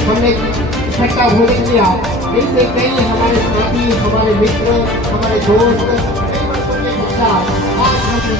हमने इकट्ठा भोजन किया। इनसे कई हमारे साथी, हमारे मित्र, हमारे दोस्त, कई वर्षों के पश्चात आज हम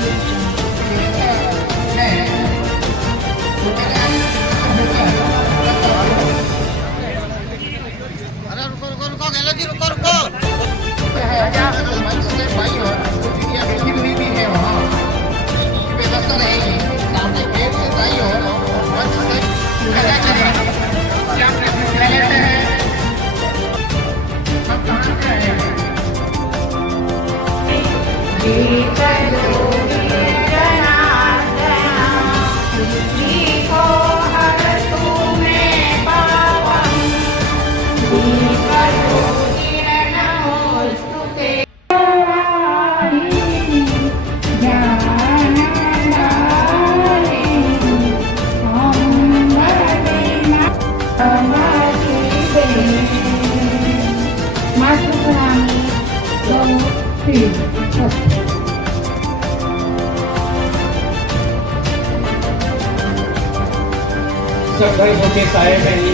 सब घर होके साहेब है ही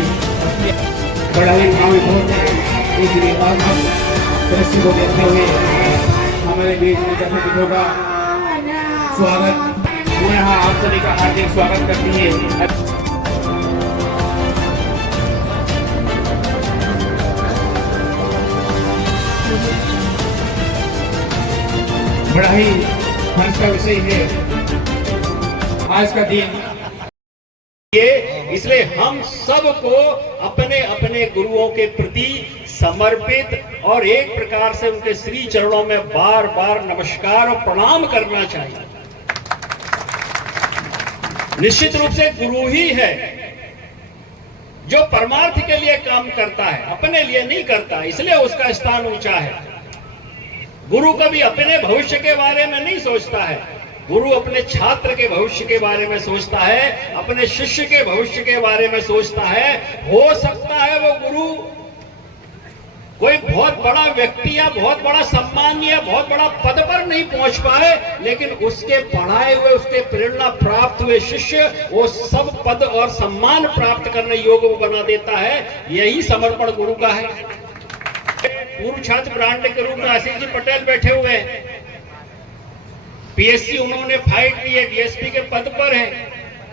बड़ा ही भावित होते हैं। एक रिवाज दृश्य को देखते हुए हमारे बीच में दर्शकों का स्वागत, यहाँ आप सभी का हार्दिक स्वागत करती है। बड़ा ही हर्ष का विषय है आज का दिन, इसलिए हम सबको अपने अपने गुरुओं के प्रति समर्पित और एक प्रकार से उनके श्री चरणों में बार बार नमस्कार और प्रणाम करना चाहिए। निश्चित रूप से गुरु ही है जो परमार्थ के लिए काम करता है, अपने लिए नहीं करता, इसलिए उसका स्थान ऊंचा है। गुरु कभी अपने भविष्य के बारे में नहीं सोचता है, गुरु अपने छात्र के भविष्य के बारे में सोचता है, अपने शिष्य के भविष्य के बारे में सोचता है। हो सकता है वो गुरु कोई बहुत बड़ा व्यक्ति या बहुत बड़ा सम्मान या बहुत बड़ा पद पर नहीं पहुंच पाए, लेकिन उसके पढ़ाए हुए, उसके प्रेरणा प्राप्त हुए शिष्य वो सब पद और सम्मान प्राप्त करने योग्य बना देता है। यही समर्पण गुरु का है। पूर्व छात्र ब्रांड के रूप में आशीष जी पटेल बैठे हुए हैं, पीएससी उन्होंने फाइट की है, डीएसपी के पद पर है।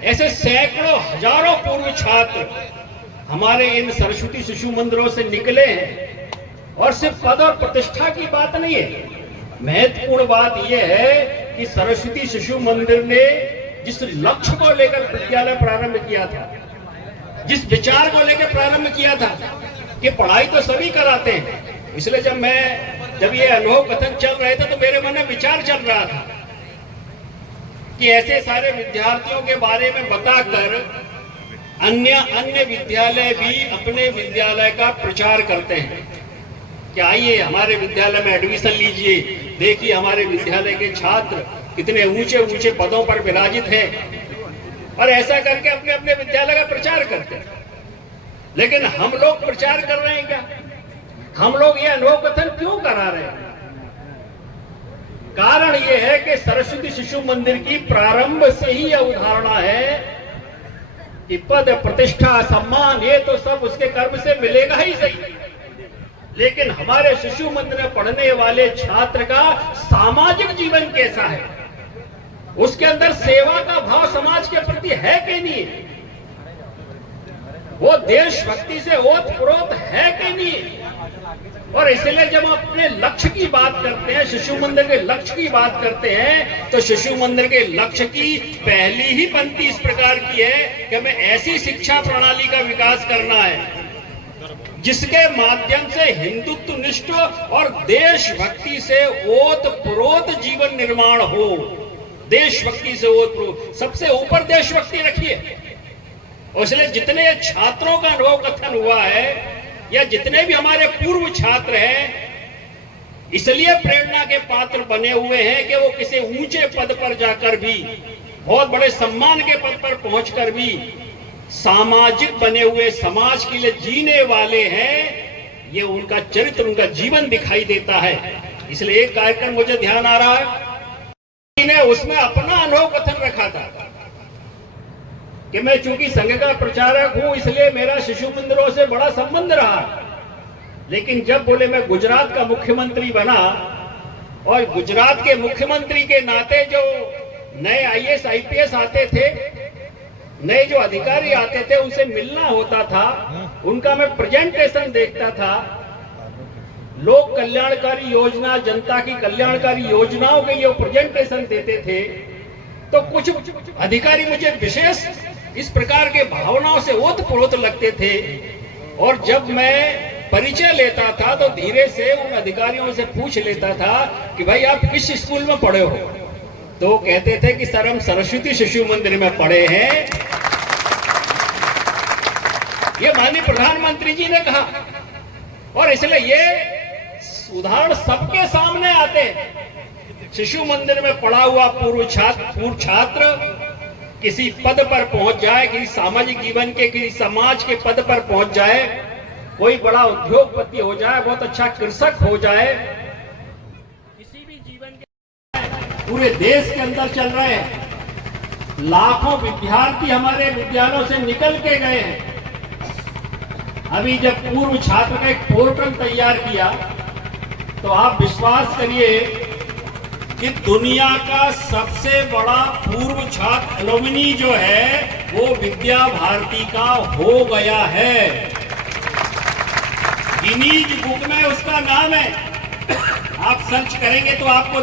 ऐसे सैकड़ों हजारों पूर्व छात्र हमारे इन सरस्वती शिशु मंदिरों से निकले हैं। और सिर्फ पद और प्रतिष्ठा की बात नहीं है, महत्वपूर्ण बात यह है कि सरस्वती शिशु मंदिर ने जिस लक्ष्य को लेकर विद्यालय प्रारंभ किया था, जिस विचार को लेकर प्रारंभ किया था कि पढ़ाई तो सभी कराते हैं, इसलिए जब ये अनुभव कथन चल रहे थे तो मेरे मन में विचार चल रहा था कि ऐसे सारे विद्यार्थियों के बारे में बताकर अन्य विद्यालय भी अपने विद्यालय का प्रचार करते हैं कि आइए हमारे विद्यालय में एडमिशन लीजिए, देखिए हमारे विद्यालय के छात्र कितने ऊंचे ऊंचे पदों पर विराजित हैं, और ऐसा करके अपने अपने विद्यालय का प्रचार करते हैं। लेकिन हम लोग प्रचार कर रहे हैं क्या? हम लोग ये अनुभव कथन क्यों करा रहे हैं? कारण यह है कि सरस्वती शिशु मंदिर की प्रारंभ से ही यह उदाहरणा है कि पद, प्रतिष्ठा, सम्मान ये तो सब उसके कर्म से मिलेगा ही सही, लेकिन हमारे शिशु मंदिर में पढ़ने वाले छात्र का सामाजिक जीवन कैसा है, उसके अंदर सेवा का भाव समाज के प्रति है कि नहीं, वो देशभक्ति से ओतप्रोत है कि नहीं। और इसलिए जब हम अपने लक्ष्य की बात करते हैं, शिशु मंदिर के लक्ष्य की बात करते हैं, तो शिशु मंदिर के लक्ष्य की पहली ही पंक्ति इस प्रकार की है कि हमें ऐसी शिक्षा प्रणाली का विकास करना है जिसके माध्यम से हिंदुत्व निष्ठ और देशभक्ति से ओतप्रोत जीवन निर्माण हो। देशभक्ति से ओतप्रोत, सबसे ऊपर देशभक्ति रखिए। और इसलिए जितने छात्रों का अनुभव कथन हुआ है या जितने भी हमारे पूर्व छात्र हैं, इसलिए प्रेरणा के पात्र बने हुए हैं कि वो किसी ऊंचे पद पर जाकर भी, बहुत बड़े सम्मान के पद पर पहुंचकर भी सामाजिक बने हुए, समाज के लिए जीने वाले हैं। ये उनका चरित्र, उनका जीवन दिखाई देता है। इसलिए एक कार्यक्रम मुझे ध्यान आ रहा है, ने उसमें अपना अनुभव कथन रखा था कि मैं चूंकि संघ का प्रचारक हूं, इसलिए मेरा शिशु मंदिरों से बड़ा संबंध रहा, लेकिन जब बोले मैं गुजरात का मुख्यमंत्री बना और गुजरात के मुख्यमंत्री के नाते जो नए आईएएस आईपीएस आते थे, नए जो अधिकारी आते थे, उनसे मिलना होता था, उनका मैं प्रेजेंटेशन देखता था, लोक कल्याणकारी योजना, जनता की कल्याणकारी योजनाओं के लिए प्रेजेंटेशन देते थे, तो कुछ अधिकारी मुझे विशेष इस प्रकार के भावनाओं से ओतप्रोत लगते थे। और जब मैं परिचय लेता था तो धीरे से उन अधिकारियों से पूछ लेता था कि भाई आप किस स्कूल में पढ़े हो, तो कहते थे कि सर हम सरस्वती शिशु मंदिर में पढ़े हैं। ये माननीय प्रधानमंत्री जी ने कहा, और इसलिए ये उदाहरण सबके सामने आते हैं। शिशु मंदिर में पढ़ा हुआ पूर्व छात्र किसी पद पर पहुंच जाए, किसी सामाजिक जीवन के, किसी समाज के पद पर पहुंच जाए, कोई बड़ा उद्योगपति हो जाए, बहुत अच्छा कृषक हो जाए, किसी भी जीवन के पूरे देश के अंदर चल रहे हैं। लाखों विद्यार्थी हमारे विद्यालयों से निकल के गए हैं। अभी जब पूर्व छात्र का एक पोर्टल तैयार किया, तो आप विश्वास करिए कि दुनिया का सबसे बड़ा पूर्व छात्र एलुमनी जो है वो विद्या भारती का हो गया है। गिनीज बुक में उसका नाम है, आप सर्च करेंगे तो आपको।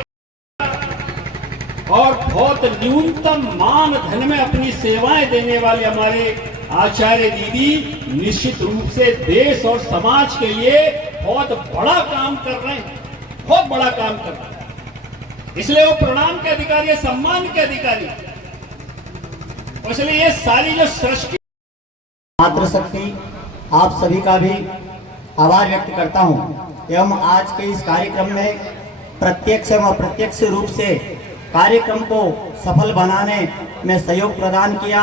और बहुत न्यूनतम मान धन में अपनी सेवाएं देने वाले हमारे आचार्य दीदी निश्चित रूप से देश और समाज के लिए बहुत बड़ा काम कर रहे हैं, बहुत बड़ा काम कर रहे हैं। इसलिए वो प्रणाम के अधिकारी, सम्मान के अधिकारी। इसलिए ये सारी जो सृष्टि मातृशक्ति, आप सभी का भी आभार व्यक्त करता हूं एवं आज के इस कार्यक्रम में प्रत्यक्ष एवं अप्रत्यक्ष रूप से कार्यक्रम को सफल बनाने में सहयोग प्रदान किया।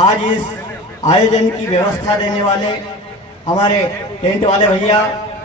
आज इस आयोजन की व्यवस्था देने वाले हमारे टेंट वाले भैया,